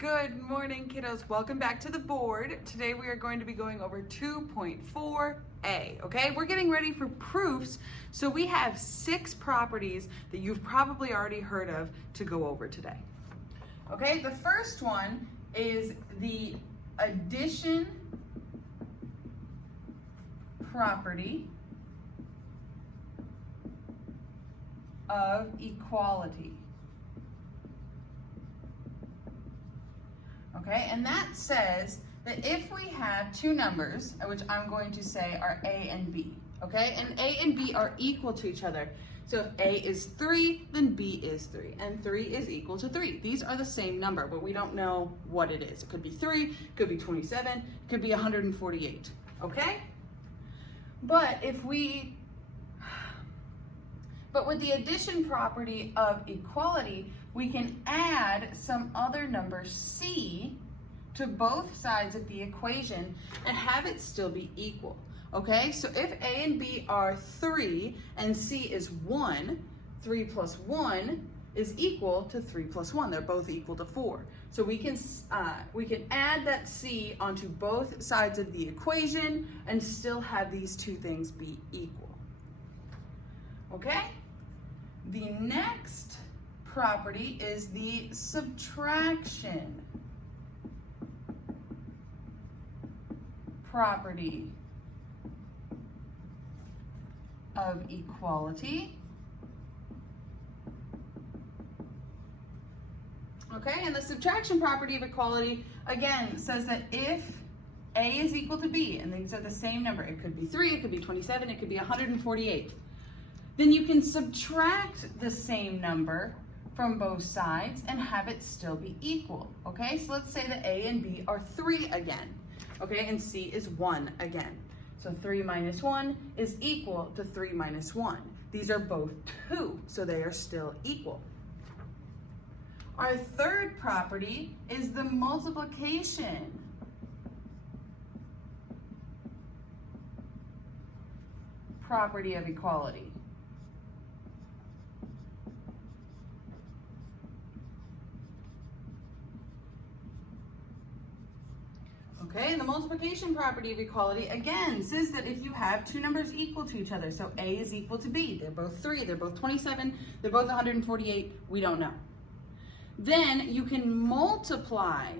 Good morning, kiddos. Welcome back to the board. Today we are going to be going over 2.4a, okay? We're getting ready for proofs, so we have 6 properties that you've probably already heard of to go over today. Okay, the first one is the addition property of equality. Okay, and that says that if we have two numbers, which I'm going to say are A and B, okay, and A and B are equal to each other. So if A is 3, then B is 3, and 3 is equal to 3. These are the same number, but we don't know what it is. It could be 3, it could be 27, it could be 148, okay? But with the addition property of equality, we can add some other number C to both sides of the equation and have it still be equal. Okay, so if A and B are 3 and C is 1, 3 plus 1 is equal to 3 plus 1. They're both equal to 4. So we can add that C onto both sides of the equation and still have these two things be equal. Okay? The next property is the subtraction property of equality. Okay, and the subtraction property of equality, again, says that if A is equal to B, and these are the same number, it could be 3, it could be 27, it could be 148, then you can subtract the same number from both sides and have it still be equal, okay? So let's say that A and B are 3 again, okay, and C is 1 again. So 3 minus 1 is equal to 3 minus 1. These are both 2, so they are still equal. Our third property is the multiplication property of equality. Okay, and the multiplication property of equality, again, says that if you have two numbers equal to each other, so A is equal to B, they're both 3, they're both 27, they're both 148, we don't know. Then you can multiply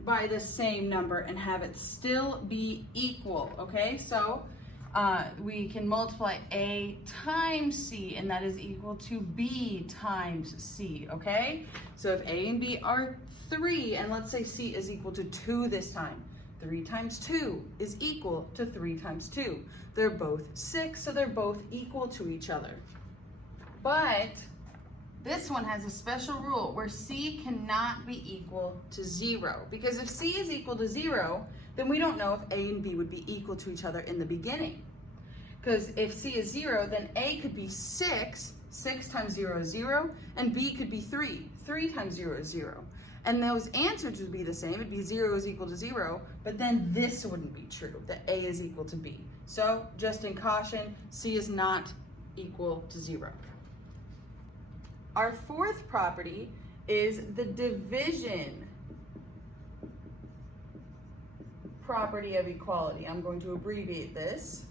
by the same number and have it still be equal, okay? So we can multiply A times C, and that is equal to B times C, okay? So if A and B are 3, and let's say C is equal to 2 this time, 3 times 2 is equal to 3 times 2. They're both 6, so they're both equal to each other. But this one has a special rule where C cannot be equal to 0. Because if C is equal to 0, then we don't know if A and B would be equal to each other in the beginning. Because if C is 0, then A could be 6, 6 times 0 is 0, and B could be 3, 3 times 0 is 0. And those answers would be the same. It'd be 0 is equal to 0, but then this wouldn't be true, that A is equal to B. So just in caution, C is not equal to 0. Our fourth property is the division property of equality. I'm going to abbreviate this.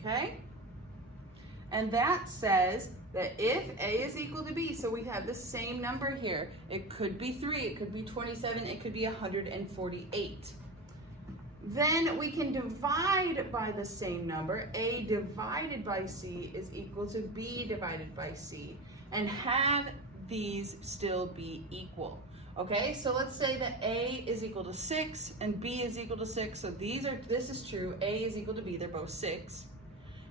Okay? And that says that if A is equal to B, so we have the same number here. It could be 3, it could be 27, it could be 148. Then we can divide by the same number. A divided by C is equal to B divided by C, and have these still be equal. Okay, so let's say that A is equal to 6 and B is equal to 6. So this is true. A is equal to B, they're both 6.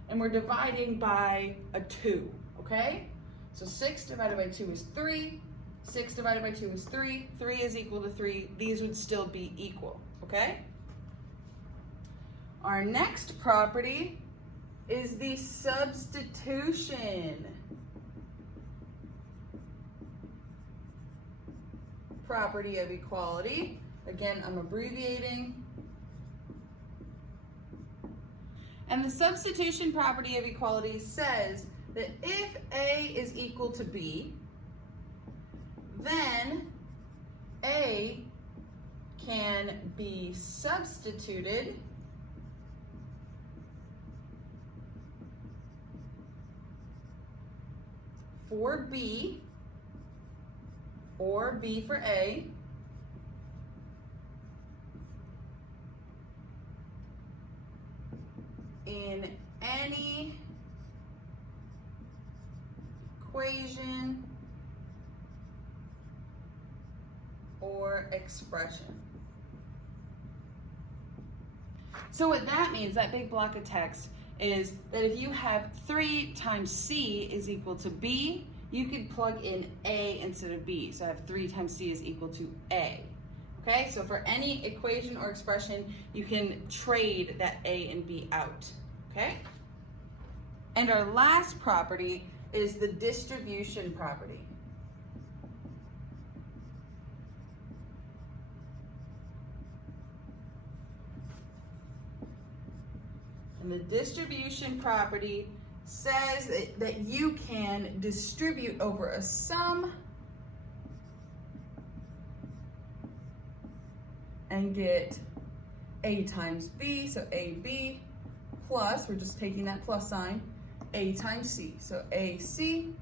And we're dividing by a 2, okay? So 6 divided by 2 is 3. 6 divided by 2 is 3. 3 is equal to 3. These would still be equal, okay? Our next property is the substitution property of equality. Again, I'm abbreviating. And the substitution property of equality says that if A is equal to B, then A can be substituted for B, or B for A, in any equation or expression. So what that means, that big block of text, is that if you have 3 times C is equal to B, you could plug in A instead of B. So I have 3 times C is equal to A. Okay, so for any equation or expression, you can trade that A and B out. Okay? And our last property is the distribution property. And the distribution property says that you can distribute over a sum and get A times B, so AB, plus, we're just taking that plus sign, A times C, so AC.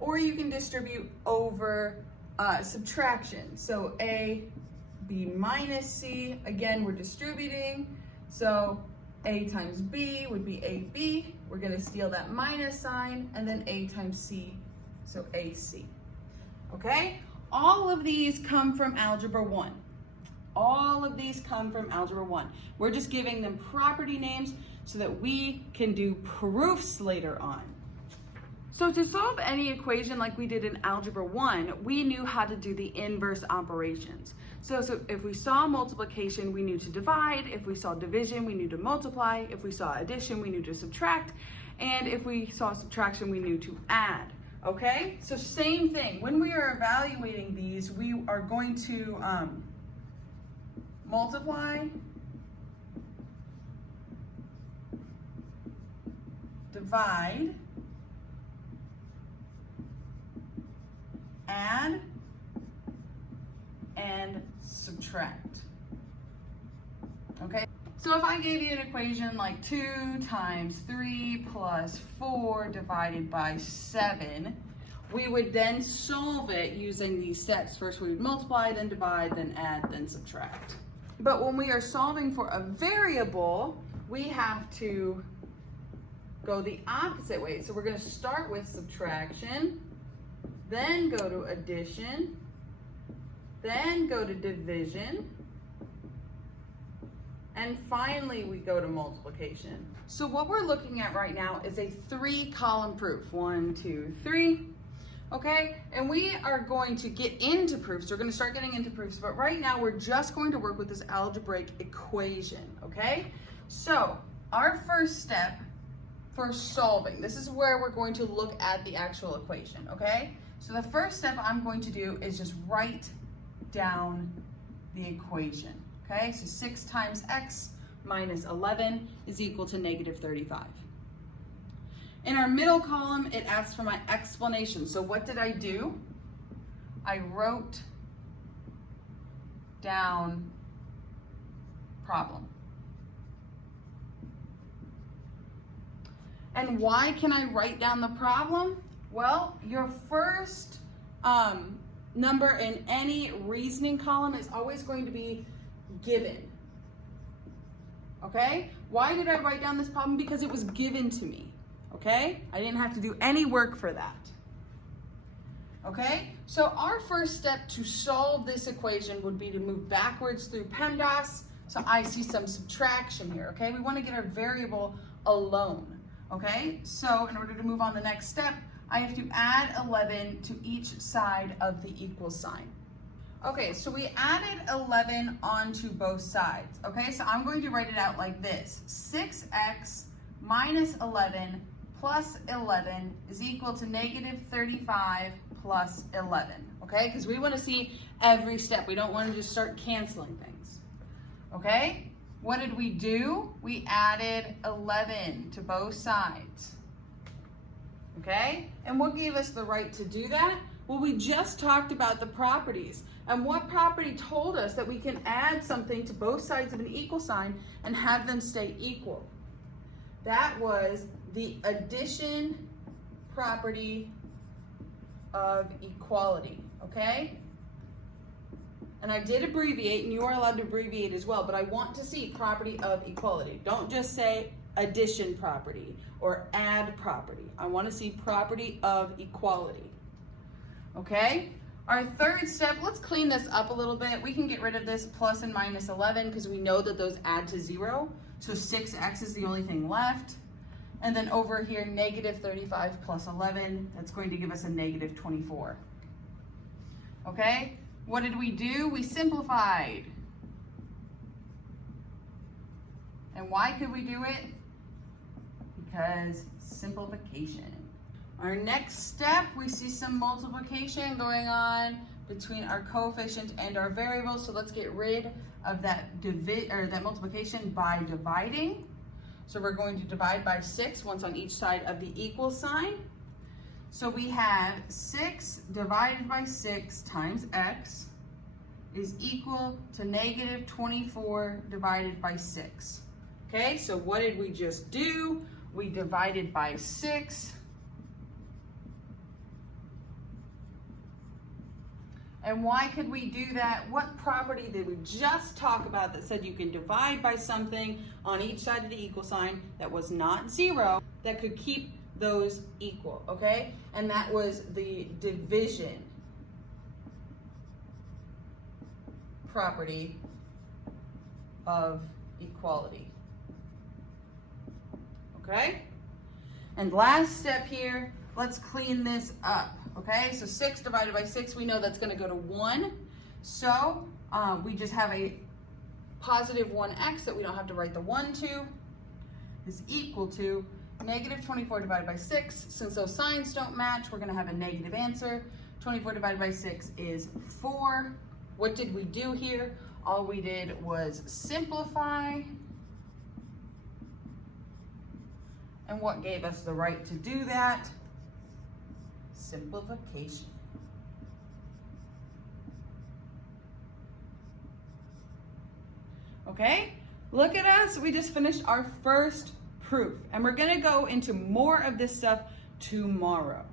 Or you can distribute over subtraction, so A, B minus C, again, we're distributing, so A times B would be AB. We're going to steal that minus sign, and then A times C, so AC. Okay? All of these come from Algebra 1. All of these come from Algebra 1. We're just giving them property names so that we can do proofs later on. So to solve any equation like we did in Algebra 1, we knew how to do the inverse operations. So if we saw multiplication, we knew to divide. If we saw division, we knew to multiply. If we saw addition, we knew to subtract. And if we saw subtraction, we knew to add. Okay? So same thing. When we are evaluating these, we are going to multiply, divide, add, and subtract. Okay? So if I gave you an equation like 2 times 3 plus 4 divided by 7, we would then solve it using these steps. First we would multiply, then divide, then add, then subtract. But when we are solving for a variable, we have to go the opposite way. So we're going to start with subtraction, then go to addition, then go to division, and finally we go to multiplication. So what we're looking at right now is a 3-column proof. 1, 2, 3. Okay, and we are going to get into proofs. We're going to start getting into proofs, but right now we're just going to work with this algebraic equation. Okay, so our first step for solving, this is where we're going to look at the actual equation. Okay, so the first step I'm going to do is just write down the equation. Okay, so 6 times x minus 11 is equal to negative 35. In our middle column, it asks for my explanation. So what did I do? I wrote down problem. And why can I write down the problem? Well, your first number in any reasoning column is always going to be given. Okay? Why did I write down this problem? Because it was given to me. Okay? I didn't have to do any work for that. Okay? So our first step to solve this equation would be to move backwards through PEMDAS. So I see some subtraction here. Okay? We want to get our variable alone. Okay? So in order to move on the next step, I have to add 11 to each side of the equal sign. Okay, so we added 11 onto both sides. Okay, so I'm going to write it out like this. 6x minus 11 plus 11 is equal to negative 35 plus 11. Okay, because we want to see every step. We don't want to just start canceling things. Okay, what did we do? We added 11 to both sides. Okay, and what gave us the right to do that? Well, we just talked about the properties. And what property told us that we can add something to both sides of an equal sign and have them stay equal? That was the addition property of equality, okay? And I did abbreviate, and you are allowed to abbreviate as well, but I want to see property of equality. Don't just say addition property or add property. I want to see property of equality, okay? Our third step, let's clean this up a little bit. We can get rid of this plus and minus 11 because we know that those add to 0. So 6x is the only thing left. And then over here, negative 35 plus 11, that's going to give us a negative 24. Okay, what did we do? We simplified. And why could we do it? Because simplification. Our next step, we see some multiplication going on between our coefficient and our variable. So let's get rid of that that multiplication by dividing. So we're going to divide by 6, once on each side of the equal sign. So we have 6 divided by 6 times x is equal to negative 24 divided by 6. Okay, so what did we just do? We divided by 6. And why could we do that? What property did we just talk about that said you can divide by something on each side of the equal sign that was not 0, that could keep those equal, okay? And that was the division property of equality, okay? And last step here, let's clean this up. Okay, so 6 divided by 6, we know that's going to go to 1. So we just have a positive 1x that we don't have to write the 1 to, is equal to negative 24 divided by 6. Since those signs don't match, we're going to have a negative answer. 24 divided by 6 is 4. What did we do here? All we did was simplify. And what gave us the right to do that? Simplification. Okay, look at us. We just finished our first proof, and we're going to go into more of this stuff tomorrow.